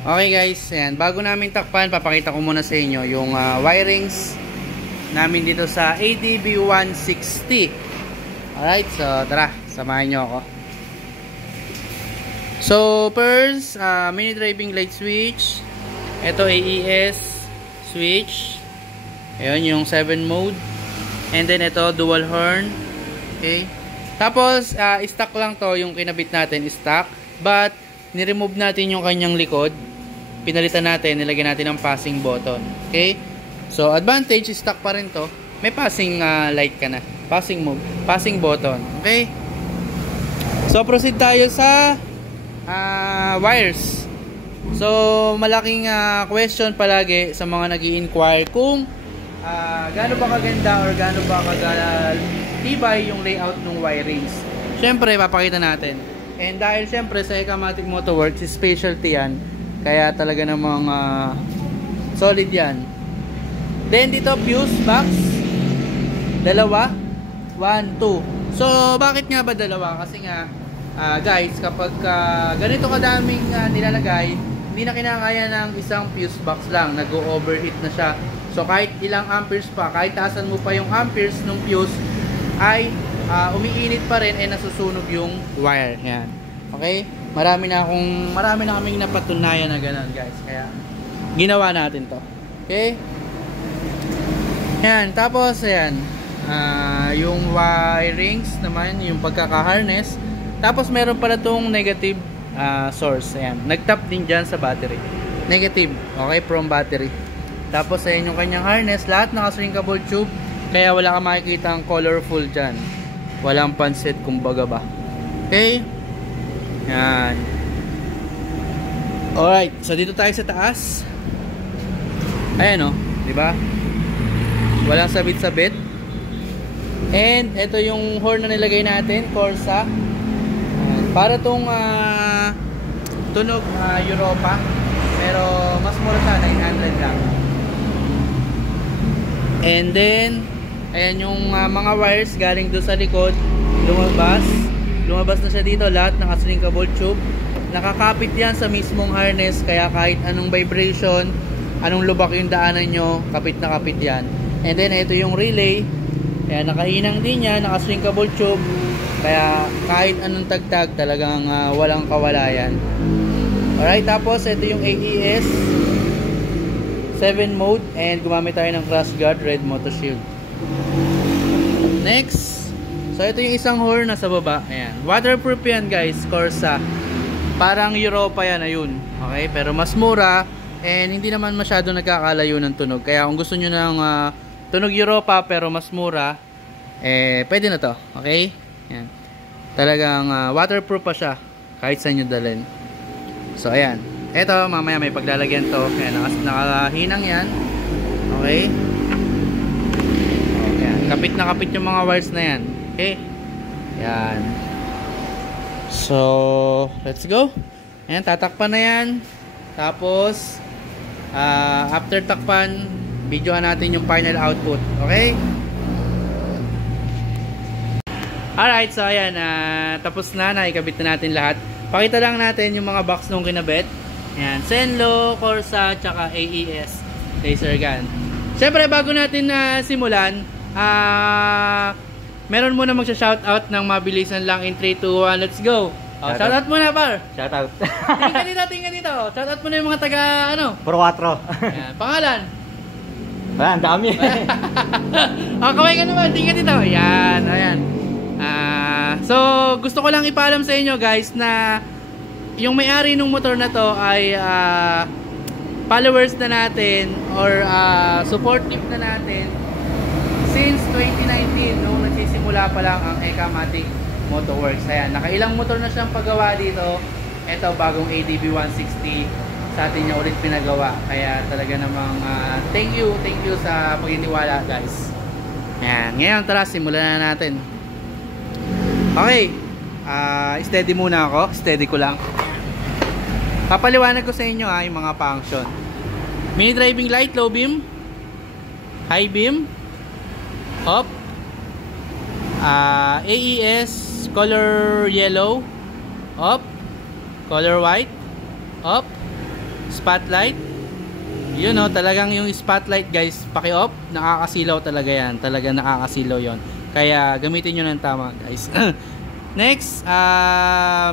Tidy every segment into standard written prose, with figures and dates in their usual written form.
Okay guys, ayan. Bago namin takpan, papakita ko muna sa inyo yung wirings namin dito sa ADB 160. Alright, so tara, samahan nyo ako. So first, mini driving light switch. Ito AES switch. Ayun, yung 7 mode. And then ito, dual horn. Okay. Tapos, stock lang to, yung kinabit natin, stock. But, ni-remove natin yung kanyang likod. Pinalitan natin, nilagyan natin ng passing button. Okay? So, advantage, stock pa rin to. May passing light ka na. Passing mode, passing button. Okay? So, proceed tayo sa wires. So, malaking question palagi sa mga nag-i-inquire kung gaano ba kaganda or gaano ba tibay yung layout ng wirings. Siyempre, papakita natin. And dahil siyempre sa Ekamatic Motorworks, specialty yan. Kaya talaga namang solid yan. Then dito, fuse box. Dalawa. 1, 2. So, bakit nga ba dalawa? Kasi nga, guys, kapag ganito kadaming nilalagay, hindi na kinakaya ng isang fuse box lang. Nag-overheat na siya. So, kahit ilang amperes pa, kahit taasan mo pa yung amperes ng fuse, ay umiinit pa rin nasusunog yung wire. Yan. Okay? Marami na kaming napatunayan na gano'n, guys. Kaya ginawa natin 'to. Okay? Yan, tapos ayan. Yung wirings naman, yung pagkaka-harness. Tapos meron pala tong negative source. Ayan. Nag-tap din diyan sa battery. Negative. Okay, from battery. Tapos ayan yung kanyang harness, lahat naka-shrinkable tube. Kaya wala kang makikita ang colorful dyan. Walang pansit kumbaga ba. Okay? Yan. Alright, so dito tayo sa taas. Ayan o, diba? Walang sabit-sabit. And ito yung horn na nilagay natin, Corsa. Para tong tunog Europa. Pero mas mura siya, 900 lang. And then ayan yung mga wires galing doon sa likod, lumabas na siya dito, lahat naka-shrinkable tube. Nakakapit yan sa mismong harness, kaya kahit anong vibration, anong lubak yung daanan nyo, kapit na kapit yan. And then ito yung relay, kaya nakahinang din yan, naka-shrinkable tube, kaya kahit anong tagtag talagang walang kawalayan. Alright, tapos ito yung AES 7 mode, and gumamit tayo ng crash guard, red motor shield. Next, so ito yung isang horn na sa baba. Ayan, waterproof yan guys, Corsa. Parang Europa yan, ayun. Okay, pero mas mura, and hindi naman masyado nagkakalayo ng tunog. Kaya kung gusto nyo ng tunog Europa pero mas mura, pwede na to. Okay, ayan. Talagang waterproof pa siya, kahit saan nyo dalhin. So ayan, eto mamaya may paglalagyan to. Ayan, nakahinang yan. Okay, kapit na kapit yung mga wires na yan. Okay, yan. So let's go. Ayan, tatakpan na yan. Tapos after takpan, videohan natin yung final output. Okay, alright, so ayan, tapos na, naikabit na natin lahat. Pakita lang natin yung mga box nung kinabit. Ayan, Zenlo, Corsa, tsaka AES laser gun. Siyempre, bago natin simulan, meron muna magsha-shoutout ng mabilisan lang in 3, 2, 1, let's go. Shoutout muna, par. Shoutout. Tingnan dito. Shoutout muna yung mga taga, Pro 4. Ayan, pangalan. Wala, ang dami. Kaway ka naman, tingnan dito. Ayan, ayan. So, gusto ko lang ipaalam sa inyo, guys, na yung may-ari ng motor na to ay followers na natin or supportive na natin since 2019, nung nagsisimula pa lang ang Ekamatic Motorworks. Ayan, nakailang motor na siyang paggawa dito. Ito, bagong ADB 160 sa atin niya ulit pinagawa. Kaya talaga namang thank you sa pagtitiwala, guys. Ayan, ngayon tara, simulan na natin. Okay, steady muna ako. Steady ko lang. Papaliwanag ko sa inyo yung mga function. Mini driving light, low beam, high beam, up, AES color yellow, up, color white, up, spotlight. Yun o, talagang yung spotlight guys, paki-off, nakakasilaw talaga yan. Talagang nakakasilaw yon. Kaya gamitin nyo ng tama guys. Next,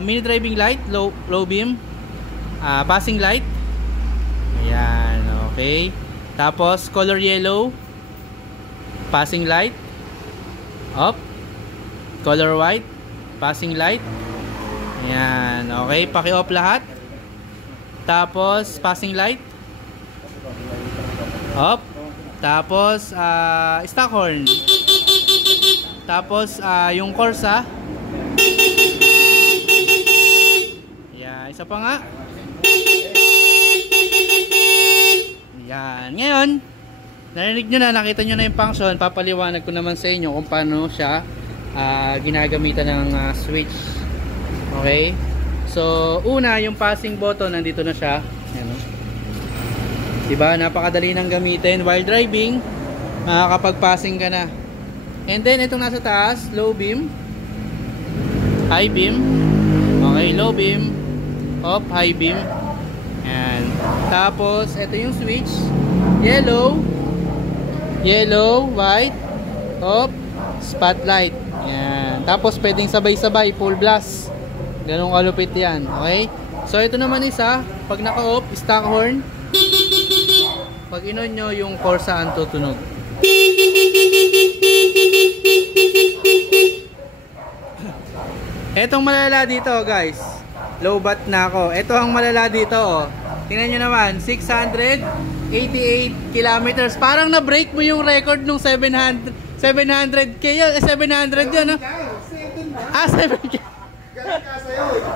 mini driving light, low beam, passing light. Ayan, okay. Tapos color yellow, passing light, off. Color white, passing light. Ayan, okay, paki-off lahat. Tapos passing light, off. Tapos stock horn. Tapos yung Corsa. Yan, isa pa nga. Yan. Ngayon, narinig nyo na, nakita nyo na yung function. Papaliwanag ko naman sa inyo kung paano siya ginagamitan ng switch. Okay? So, una, yung passing button, nandito na siya. Yan. Diba? Napakadali nang gamitin. While driving, makakapag-passing ka na. And then, itong nasa taas, low beam, high beam. Okay, low beam, off, high beam. Yan. Tapos, ito yung switch. Yellow, white, off, spotlight. Yan. Tapos, pwedeng sabay-sabay, full blast. Ganong kalupit yan. Okay? So, ito naman isa, pag naka-off, stock horn. Pag inon nyo, yung Corsa ang tutunog. Etong malala dito guys, low bat na ako. Ito ang malala dito oh. Tingnan nyo naman, 688 kilometers. Parang na-break mo yung record nung 700k yun. 700 yun no? 7k.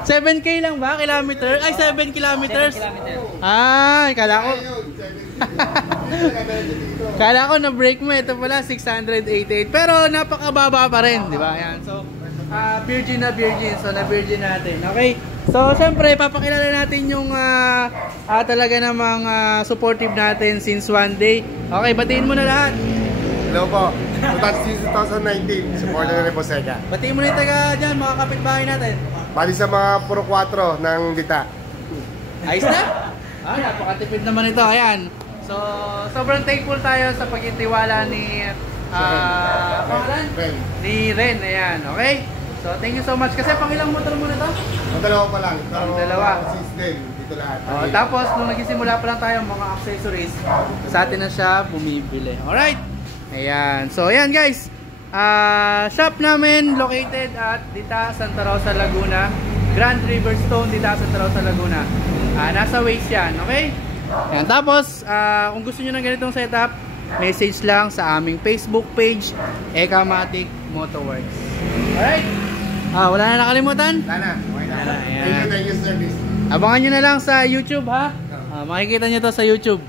7k lang ba? Kilometer? Ay, 7 kilometers. Ay, kala ko. Kala ko na-break mo. Ito pala, 688. Pero napakababa pa rin, di ba? Ayan. So, virgin na virgin. So, na-virgin natin. Okay? So, syempre, papakilala natin yung talaga namang supportive natin since one day. Okay, batiin mo na lahat. Hello po. Since 2019, supporter na rin po Sega. Batiin mo na yung taga dyan, mga kapitbahay natin. Bali sa mga puro 4 ng Dita. Ayos na? Napakatipid naman ito. Ayan. So, sobrang thankful tayo sa pagtitiwala ni pangalan? Ren. Ni Ren. Ayan. Okay? So, thank you so much. Kasi pang ilang motor mo na ito? Dalawa pa lang. Dalawa. Since then, dito lahat. Tapos, nung nagsisimula pa lang tayo, mga accessories, sa atin na siya bumibili. Alright? Ayan. So, ayan guys. Shop namin located at Dita, Santa Rosa, Laguna. Grand River Stone, Dita, Santa Rosa, Laguna. Nasa Waze yan. Okay? Ayan. Tapos, kung gusto nyo ng ganitong setup, message lang sa aming Facebook page, Ekamatic Motoworks. Alright? Wala na nakalimutan? Wala na. Okay na. Ayan. Thank you, service. Abangan nyo na lang sa YouTube ha. Makikita nyo to sa YouTube.